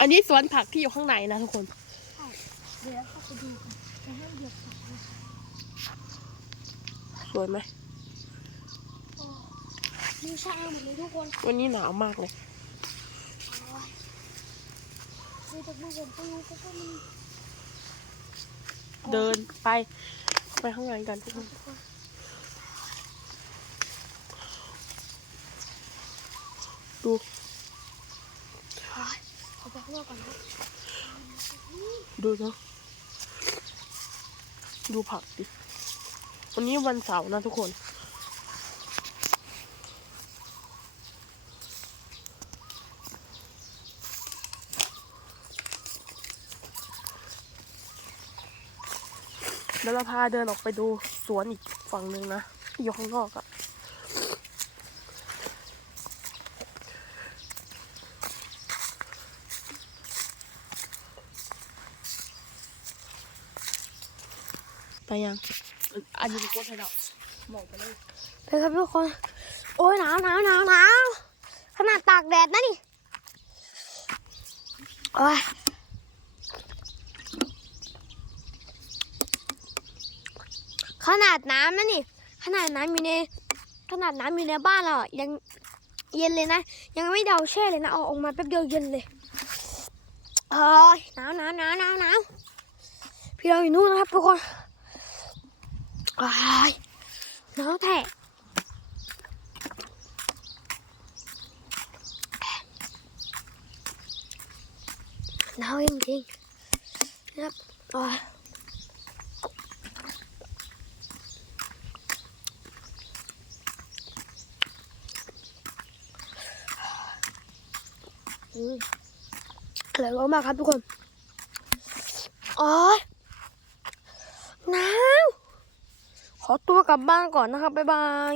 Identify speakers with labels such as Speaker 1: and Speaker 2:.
Speaker 1: อันนี้สวนผักที่อยู่ข้างในนะทุกคน
Speaker 2: เดี๋ยวเข้าไปดูกันจะให้เหยียบผักเลย
Speaker 1: สวยไหม
Speaker 2: โอ้มีชาหมดเลยทุกคน
Speaker 1: วันนี้หนาวมากเลย
Speaker 2: ดูจากดูผมก็รู้ก็ว่ามัน
Speaker 1: เดินไป ไปข้างในกันทุกคนดู
Speaker 2: เอาไปข้างนอกก่อนนะ
Speaker 1: ดูนะดูผักดิวันนี้วันเสาร์นะทุกคนเดี๋ยวเราพาเดินออกไปดูสวนอีกฝั่งหนึ่งนะอยู่ข้างนอกอะ ไปยัง อันนี้เป็นโคตรให้เราบอกไปเลย
Speaker 2: ไปครับทุกคน โอ้ยหนาวหนาวหนาวหนาวขนาดตากแดดนะนี่โอ้ยขนาดน้ำนะนี่ ขนาดน้ำอยู่ในขนาดน้ำอยู่ในบ้านเราอะยังเย็นเลยนะ ยังไม่เดาแช่เลยนะเอาออกมาแป๊บเดียวเย็นเลยโอ้ยหนาวหนาวหนาวหนาวหนาวพี่เราอยู่นู่นนะครับทุกคน โอ้ยหนาวแท้หนาวจริงๆนะครับโอ้ยอืมอร่อยมากครับทุกคนโอ้ยหนาว ขอตัวกลับบ้านก่อนนะครับ บ๊ายบาย